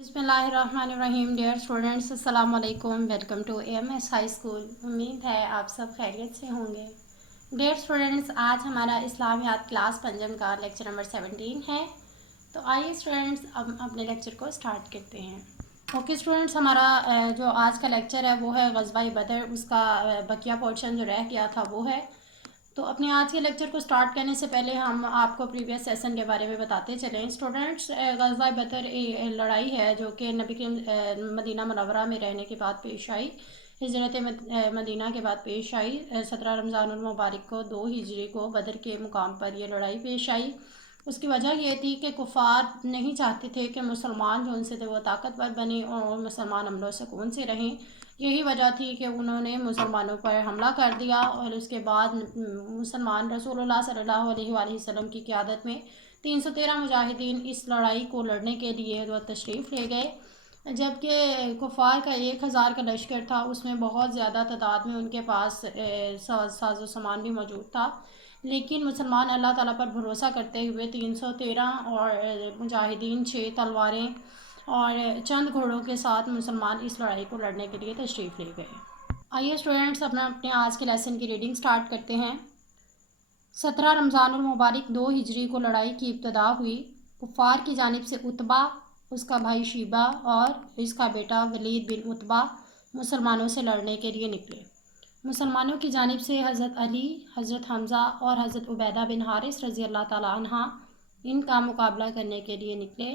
बिस्मिल्लाहिर्रहमानिर्रहीम। Dear students, अस्सलाम वालेकुम। Welcome to AMS high school. उम्मीद है आप सब खैरियत से होंगे। डियर स्टूडेंट्स, आज हमारा इस्लामियात क्लास पंजम का लेक्चर नंबर 17 है। तो आइए स्टूडेंट्स, अब अपने लेक्चर को स्टार्ट करते हैं। ओके स्टूडेंट्स, हमारा जो आज का लेक्चर है वो है ग़ज़वा बदर। उसका बकिया पोर्शन जो रह गया था वो है। तो अपने आज के लेक्चर को स्टार्ट करने से पहले हम आपको प्रीवियस सेशन के बारे में बताते चलें। स्टूडेंट्स, ग़ज़वा बदर लड़ाई है जो कि नबी करीम मदीना मुनव्वरा में रहने के बाद पेश आई। हिजरत मदीना के बाद पेश आई। 17 रमज़ानुल मुबारक को 2 हिजरी को बदर के मुकाम पर यह लड़ाई पेश आई। उसकी वजह ये थी कि कुफ़ार नहीं चाहते थे कि मुसलमान जो उनसे थे वो ताकतवर बने और मुसलमान अमन व सुकून से रहें। यही वजह थी कि उन्होंने मुसलमानों पर हमला कर दिया और उसके बाद मुसलमान रसूलुल्लाह सल्लल्लाहु अलैहि वसल्लम की क़यादत में 313 मुजाहिदीन इस लड़ाई को लड़ने के लिए वो तशरीफ़ ले गए। जबकि कुफ़ार का 1000 का लश्कर था, उसमें बहुत ज़्यादा तादाद में उनके पास साजो सामान भी मौजूद था। लेकिन मुसलमान अल्लाह ताला पर भरोसा करते हुए 313 और मुजाहिदीन 6 तलवारें और चंद घोड़ों के साथ मुसलमान इस लड़ाई को लड़ने के लिए तशरीफ़ ले गए। आइए स्टूडेंट्स, अपने आज के लेसन की रीडिंग स्टार्ट करते हैं। 17 रमज़ानुल मुबारक 2 हिजरी को लड़ाई की इब्तदा हुई। कुफ़ार की जानिब से उतबा, उसका भाई शीबा और इसका बेटा वलीद बिन उतबा मुसलमानों से लड़ने के लिए निकले। मुसलमानों की जानिब से हज़रत अली, हज़रत हमज़ा और हज़रत उबैदा बिन हारिस रज़ी अल्लाह ताला अन्हा इनका मुकाबला करने के लिए निकले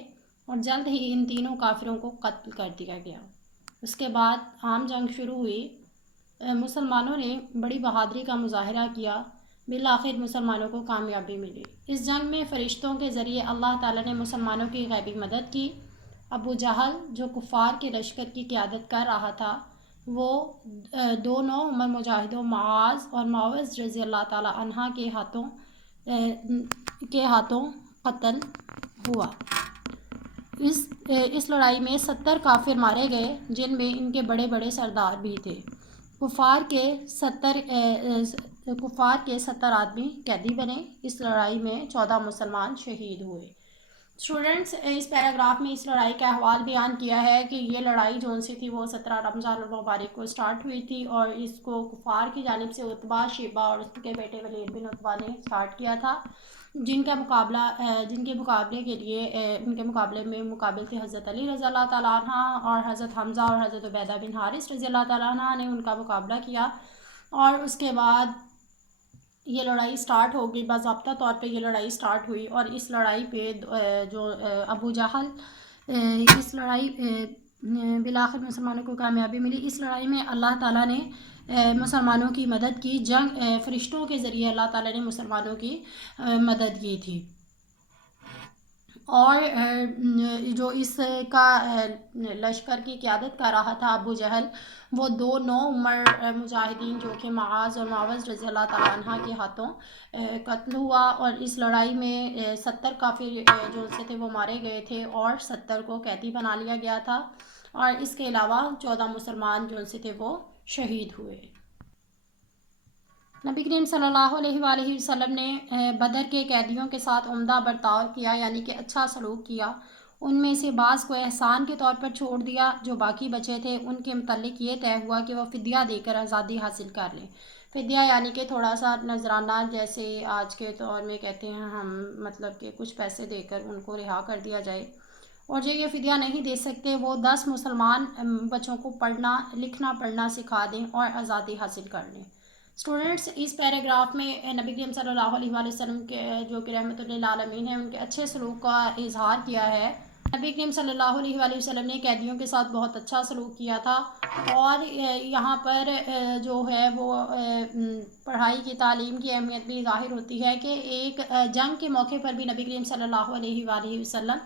और जल्द ही इन तीनों काफिरों को कत्ल कर दिया गया। उसके बाद आम जंग शुरू हुई। मुसलमानों ने बड़ी बहादुरी का मुजाहरा किया। बिल आखिर मुसलमानों को कामयाबी मिली। इस जंग में फ़रिश्तों के ज़रिए अल्लाह ताला ने मुसलमानों की गैबी मदद की। अबू जहल जो कुफ़ार के लश्कर की क़यादत कर रहा था, वो दोनों उमर मुजाहिदों मुआज़ और मुआवज़ रज़ी अल्लाह ताला अन्हा के हाथों कत्ल हुआ। इस लड़ाई में 70 काफिर मारे गए, जिनमें इनके बड़े बड़े सरदार भी थे। कुफ़ार के 70 आदमी कैदी बने। इस लड़ाई में 14 मुसलमान शहीद हुए। स्टूडेंट्स, इस पैराग्राफ में इस लड़ाई का अहवाल बयान किया है कि ये लड़ाई जो सी थी वो 17 रमज़ान मुबारक को स्टार्ट हुई थी और इसको कुफ़ार की जानिब से उतबा, शीबा और उसके बेटे वलीद बिन उतबा ने स्टार्ट किया था। जिनके मुकाबले के लिए उनके मुकाबले में मुकाबिल थे हज़रत अली रज़ी अल्लाह ताला अन्हा और हज़रत हमज़ा और हज़रत उबैदा बिन हारिस रज़ी अल्लाह ताला अन्हा ने उनका मुकाबला किया। और उसके बाद ये लड़ाई स्टार्ट हो गई। बाज़ाब्ता तौर पे ये लड़ाई स्टार्ट हुई और इस लड़ाई पे जो अबू जहल इस लड़ाई बिलाखिर मुसलमानों को कामयाबी मिली। इस लड़ाई में अल्लाह ताला ने मुसलमानों की मदद की। फ़रिश्तों के ज़रिए अल्लाह ताला ने मुसलमानों की मदद की थी। और जो इसका लश्कर की क़यादत कर रहा था अबू जहल, वो 2 नौ उमर मुजाहिदीन जो कि मुआज़ और मुआवज़ रज़ी अल्लाह ताला अन्हा के हाथों कत्ल हुआ। और इस लड़ाई में 70 काफिर जो से थे वो मारे गए थे और 70 को कैदी बना लिया गया था। और इसके अलावा 14 मुसलमान जो से थे वो शहीद हुए। नबी करीम सल्लल्लाहु अलैहि वसल्लम ने बदर के कैदियों के साथ उम्दा बर्ताव किया, यानी कि अच्छा सलूक किया। उनमें से बाज़ को एहसान के तौर पर छोड़ दिया। जो बाकी बचे थे उनके मुतल्लिक़ ये तय हुआ कि वह फ़िदिया देकर आज़ादी हासिल कर लें। फ़िदिया यानी कि थोड़ा सा नजराना, जैसे आज के दौर में कहते हैं हम, मतलब कि कुछ पैसे देकर उनको रिहा कर दिया जाए। और जो ये फ़िदिया नहीं दे सकते वो 10 मुसलमान बच्चों को पढ़ना लिखना पढ़ना सिखा दें और आज़ादी हासिल कर लें। स्टूडेंट्स, इस पैराग्राफ में नबी करीम सल्लल्लाहु अलैहि वसल्लम के जो कि रहमतुल लिल आलमीन है, उनके अच्छे सलूक का इजहार किया है। नबी करीम सल्लल्लाहु अलैहि वसल्लम ने कैदियों के साथ बहुत अच्छा सलूक किया था। और यहाँ पर जो है वो पढ़ाई की तालीम की अहमियत भी ज़ाहिर होती है कि एक जंग के मौके पर भी नबी करीम सल्लल्लाहु अलैहि वसल्लम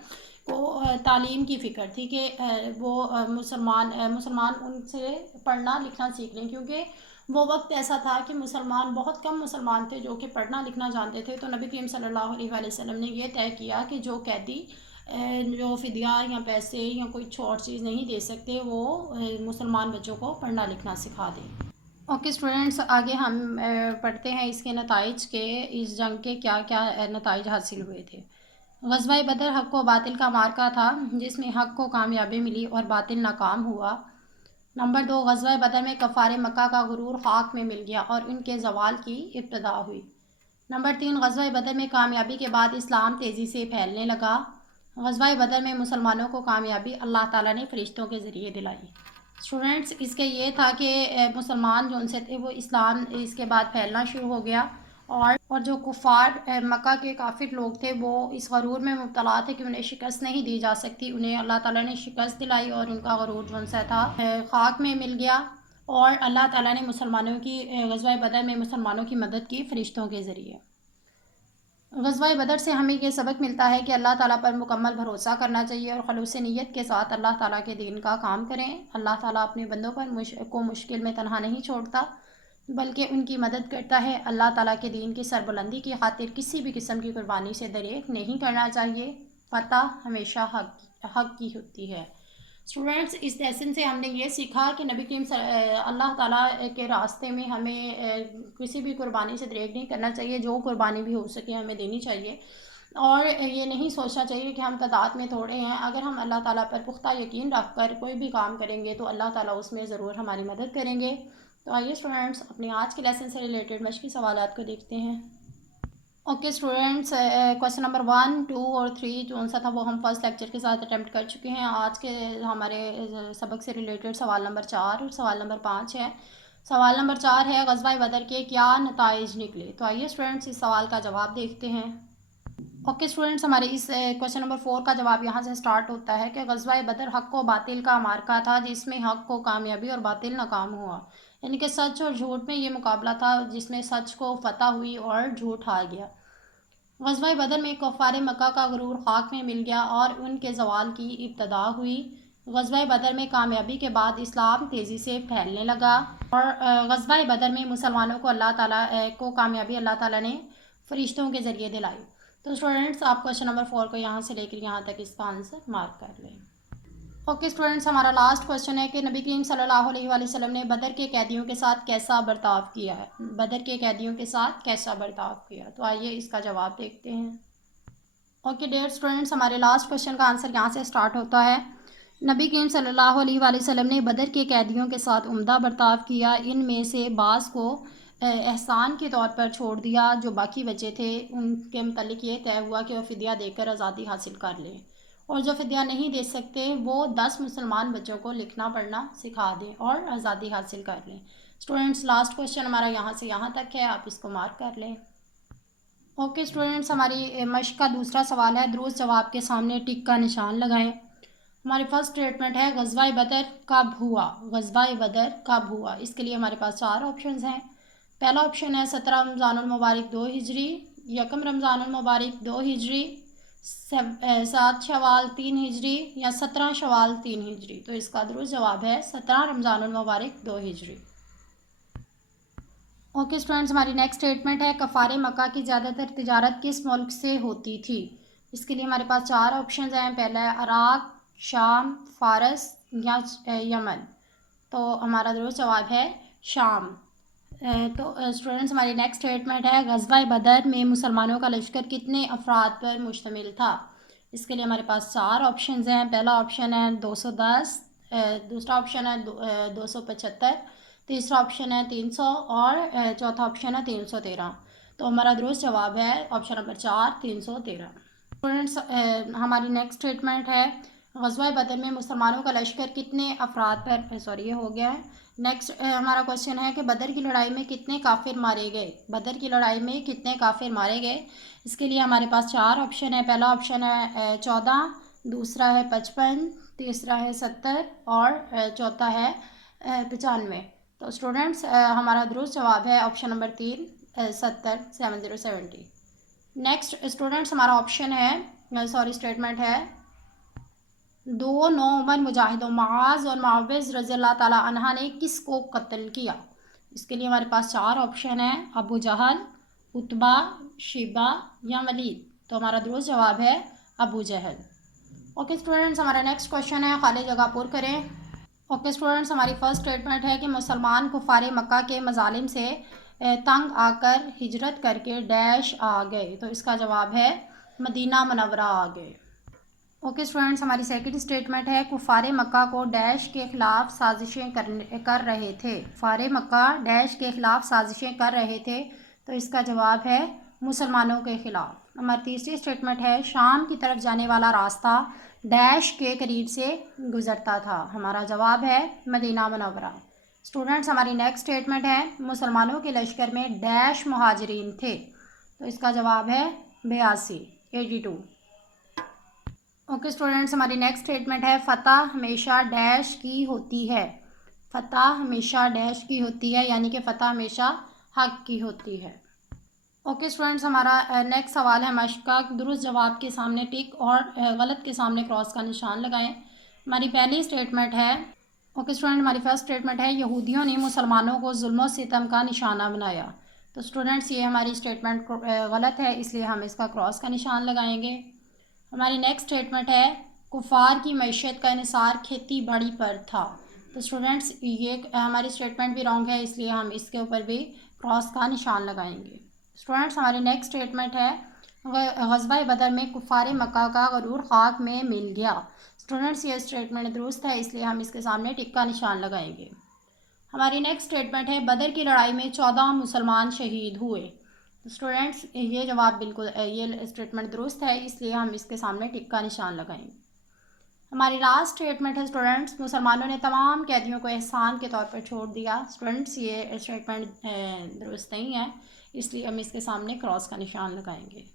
को तालीम की फ़िक्र थी कि वो मुसलमान उनसे पढ़ना लिखना सीख लें, क्योंकि वो वक्त ऐसा था कि बहुत कम मुसलमान थे जो कि पढ़ना लिखना जानते थे। तो नबी करीम सल्लल्लाहु अलैहि वसल्लम ने यह तय किया कि जो कैदी जो फ़िदिया या पैसे या कोई और चीज़ नहीं दे सकते, वो मुसलमान बच्चों को पढ़ना लिखना सिखा दें। ओके स्टूडेंट्स, आगे हम पढ़ते हैं इसके नताइज के, इस जंग के क्या क्या नताइज हासिल हुए थे। غزوہ بدر حق و باطل کا معرکہ تھا جس میں حق کو کامیابی ملی اور باطل ناکام ہوا۔ نمبر 2، غزوہ بدر میں کفار مکہ کا غرور خاک میں مل گیا اور ان کے زوال کی ابتدا ہوئی۔ نمبر 3، غزوہ بدر میں کامیابی کے بعد اسلام تیزی سے پھیلنے لگا۔ غزوہ بدر میں مسلمانوں کو کامیابی اللہ تعالیٰ نے فرشتوں کے ذریعے دلائی۔ اسٹوڈنٹس، اس کے یہ تھا کہ مسلمان جو ان سے تھے وہ اسلام اس کے بعد پھیلنا شروع ہو گیا، اور جو کفار مکہ کے کافر لوگ تھے وہ اس غرور میں مبتلا تھے کہ انہیں شکست نہیں دی جا سکتی، انہیں اللہ تعالیٰ نے شکست دلائی اور ان کا غرور جو ان سے تھا خاک میں مل گیا، اور اللہ تعالیٰ نے مسلمانوں کی غزوہ بدر میں مسلمانوں کی مدد کی فرشتوں کے ذریعے۔ غزوہ بدر سے ہمیں یہ سبق ملتا ہے کہ اللہ تعالیٰ پر مکمل بھروسہ کرنا چاہیے اور خلوص نیت کے ساتھ اللہ تعالیٰ کے دین کا کام کریں۔ اللہ تعالیٰ اپنے بندوں کو مشکل میں تنہا نہیں چھوڑتا بلکہ ان کی مدد کرتا ہے۔ اللہ تعالیٰ کے دین کی سربلندی کی خاطر کسی بھی قسم کی قربانی سے دریغ نہیں کرنا چاہیے۔ فتح ہمیشہ حق کی ہوتی ہے۔ اسٹوڈنٹس، اس لیسن سے ہم نے یہ سیکھا کہ نبی کریم اللہ تعالیٰ کے راستے میں ہمیں کسی بھی قربانی سے دریغ نہیں کرنا چاہیے، جو قربانی بھی ہو سکے ہمیں دینی چاہیے، اور یہ نہیں سوچنا چاہیے کہ ہم تعداد میں تھوڑے ہیں۔ اگر ہم اللہ تعالیٰ پر پختہ یقین رکھ کر کوئی بھی کام کریں گے تو اللہ تعالیٰ اس میں ضرور ہماری مدد کریں گے۔ تو آئیے اسٹوڈنٹس اپنے آج کے لیسن سے ریلیٹڈ مشقی سوالات کو دیکھتے ہیں۔ اوکے اسٹوڈنٹس، کویسچن نمبر 1، 2 اور 3 جو سا تھا وہ ہم فرسٹ لیکچر کے ساتھ اٹیمپٹ کر چکے ہیں۔ آج کے ہمارے سبق سے ریلیٹڈ سوال نمبر 4 اور سوال نمبر 5 ہے۔ سوال نمبر 4 ہے غزوہ بدر کے کیا نتائج نکلے؟ تو آئیے اسٹوڈنٹس اس سوال کا جواب دیکھتے ہیں۔ اوکے اسٹوڈنٹس، ہمارے اس کویسچن نمبر 4 کا جواب یہاں سے سٹارٹ ہوتا ہے کہ غزوہ بدر حق و باطل کا معرکہ تھا جس میں حق کو کامیابی اور باطل ناکام ہوا، یعنی کہ سچ اور جھوٹ میں یہ مقابلہ تھا جس میں سچ کو فتح ہوئی اور جھوٹ ہار گیا۔ غزوہ بدر میں کفار مکہ کا غرور خاک میں مل گیا اور ان کے زوال کی ابتدا ہوئی۔ غزوہ بدر میں کامیابی کے بعد اسلام تیزی سے پھیلنے لگا، اور غزوہ بدر میں مسلمانوں کو اللہ تعالیٰ کو کامیابی اللہ تعالیٰ نے فرشتوں کے ذریعے دلائی۔ تو اسٹوڈنٹس، آپ کویسچن نمبر 4 کو یہاں سے لے کر یہاں تک اس کا آنسر مارک کر لیں۔ اوکے اسٹوڈنٹس، ہمارا لاسٹ کویسچن ہے کہ نبی کریم صلی اللہ علیہ وآلہ وسلم نے بدر کے قیدیوں کے ساتھ کیسا برتاؤ کیا ہے؟ بدر کے قیدیوں کے ساتھ کیسا برتاؤ کیا؟ تو آئیے اس کا جواب دیکھتے ہیں۔ اوکے ڈیئر اسٹوڈنٹس، ہمارے لاسٹ کویسچن کا آنسر یہاں سے سٹارٹ ہوتا ہے۔ نبی کریم صلی اللہ علیہ وآلہ وسلم نے بدر کے قیدیوں کے ساتھ عمدہ برتاؤ کیا، ان میں سے بعض کو احسان کے طور پر چھوڑ دیا، جو باقی بچے تھے ان کے متعلق یہ طے ہوا کہ وہ فدیہ دے کر آزادی حاصل کر لیں، اور جو فدیہ نہیں دے سکتے وہ 10 مسلمان بچوں کو لکھنا پڑھنا سکھا دیں اور آزادی حاصل کر لیں۔ اسٹوڈنٹس، لاسٹ کویسچن ہمارا یہاں سے یہاں تک ہے، آپ اس کو مارک کر لیں۔ اوکے اسٹوڈنٹس، ہماری مشق کا دوسرا سوال ہے درست جواب کے سامنے ٹک کا نشان لگائیں۔ ہماری فرسٹ اسٹیٹمنٹ ہے غزوہ بدر کب ہوا؟ غزوہ بدر کب ہوا؟ اس کے لیے ہمارے پاس 4 آپشنز ہیں۔ پہلا آپشن ہے 17 رمضان المبارک 2 ہجری، 1 رمضان المبارک 2 ہجری، 7 شوال 3 ہجری، یا 17 شوال 3 ہجری۔ تو اس کا درست جواب ہے 17 رمضان المبارک 2 ہجری۔ اوکے اسٹوڈنٹس، ہماری نیکسٹ اسٹیٹمنٹ ہے کفار مکہ کی زیادہ تر تجارت کس ملک سے ہوتی تھی؟ اس کے لیے ہمارے پاس 4 آپشنز ہیں۔ پہلا ہے عراق، شام، فارس یا یمن۔ تو ہمارا درست جواب ہے شام۔ تو اسٹوڈنٹس، ہماری نیکسٹ اسٹیٹمنٹ ہے غزوہ بدر میں مسلمانوں کا لشکر کتنے افراد پر مشتمل تھا؟ اس کے لیے ہمارے پاس 4 آپشنز ہیں۔ پہلا آپشن ہے 210، دوسرا آپشن ہے 275، تیسرا آپشن ہے 300 اور چوتھا آپشن ہے 313۔ تو ہمارا درست جواب ہے آپشن نمبر 4، 313۔ اسٹوڈنٹس، ہماری نیکسٹ اسٹیٹمنٹ ہے غزوہ بدر میں مسلمانوں کا لشکر کتنے افراد پر یہ ہو گیا ہے۔ نیکسٹ ہمارا کویسچن ہے کہ بدر کی لڑائی میں کتنے کافر مارے گئے؟ بدر کی لڑائی میں کتنے کافر مارے گئے؟ اس کے لیے ہمارے پاس 4 آپشن ہے۔ پہلا آپشن ہے 14، دوسرا ہے 55، تیسرا ہے 70 اور چوتھا ہے 95۔ تو اسٹوڈنٹس، ہمارا درست جواب ہے آپشن نمبر 3، 70۔ نیکسٹ اسٹوڈنٹس، ہمارا آپشن ہے اسٹیٹمنٹ ہے 2 نوعمر مجاہدوں معاذ اور معوذ رضی اللہ تعالیٰ عنہ نے کس کو قتل کیا؟ اس کے لیے ہمارے پاس 4 آپشن ہیں، ابو جہل، عتبہ، شیبہ یا ولید۔ تو ہمارا درست جواب ہے ابو جہل۔ اوکے اسٹوڈنٹس، ہمارا نیکسٹ کویسچن ہے خالی جگہ پر کریں۔ اوکے اسٹوڈنٹس، ہماری فرسٹ اسٹیٹمنٹ ہے کہ مسلمان کفار مکہ کے مظالم سے تنگ آ کر ہجرت کر کے ڈیش آ گئے۔ تو اس کا جواب ہے मदीना मुनव्वरा आ गए। ओके स्टूडेंट्स, हमारी सेकंड स्टेटमेंट है कुफारे मक्का को डैश के ख़िलाफ़ साजिशें कर रहे थे। कुफारे मक्का डैश के ख़िलाफ़ साजिशें कर रहे थे, तो इसका जवाब है मुसलमानों के ख़िलाफ़। हमारी तीसरी स्टेटमेंट है शाम की तरफ जाने वाला रास्ता डैश के करीब से गुज़रता था। हमारा जवाब है मदीना मुनव्वरा। स्टूडेंट्स, हमारी नेक्स्ट स्टेटमेंट है मुसलमानों के लश्कर में डैश मुहाजिरीन थे, तो इसका जवाब है 82। ओके स्टूडेंट्स, हमारी नेक्स्ट स्टेटमेंट है फ़तह हमेशा डैश की होती है। फ़तह हमेशा डैश की होती है, यानी कि फ़तह हमेशा हक़ की होती है। ओके स्टूडेंट्स, हमारा नेक्स्ट सवाल है मश्क का दुरुस्त जवाब के सामने टिक और गलत के सामने क्रॉस का निशान लगाएं। हमारी पहली स्टेटमेंट है ओके स्टूडेंट, हमारी फर्स्ट स्टेटमेंट है यहूदियों ने मुसलमानों को जुल्म सितम का निशाना बनाया। तो स्टूडेंट्स, ये हमारी स्टेटमेंट गलत है, इसलिए हम इसका क्रॉस का निशान लगाएंगे। हमारी नेक्स्ट स्टेटमेंट है कुफार की मईशत का इन्हिसार खेती बाड़ी पर था। तो स्टूडेंट्स, ये हमारी स्टेटमेंट भी रॉन्ग है, इसलिए हम इसके ऊपर भी क्रॉस का निशान लगाएंगे। स्टूडेंट्स, हमारी नेक्स्ट स्टेटमेंट है ग़ज़वा बदर में कुफार मक्का का गरूर खाक में मिल गया। स्टूडेंट्स, ये स्टेटमेंट दुरुस्त है, इसलिए हम इसके सामने टिक का निशान लगाएंगे। हमारी नेक्स्ट स्टेटमेंट है बदर की लड़ाई में 14 मुसलमान शहीद हुए। तो स्टूडेंट्स, ये जवाब बिल्कुल ये स्टेटमेंट दुरुस्त है, इसलिए हम इसके सामने टिक का निशान लगाएंगे। हमारी लास्ट स्टेटमेंट है स्टूडेंट्स मुसलमानों ने तमाम कैदियों को एहसान के तौर पर छोड़ दिया। स्टूडेंट्स, ये स्टेटमेंट दुरुस्त नहीं है, इसलिए हम इसके सामने क्रॉस का निशान लगाएंगे।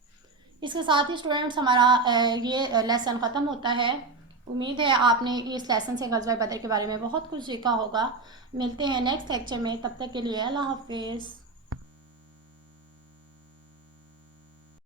इसके साथ ही स्टूडेंट्स हमारा ये लेसन ख़त्म होता है। उम्मीद है आपने इस लेसन से ग़ज़वा बदर के बारे में बहुत कुछ सीखा होगा। मिलते हैं नेक्स्ट लेक्चर में, तब तक के लिए अल्लाह हाफ़िज़।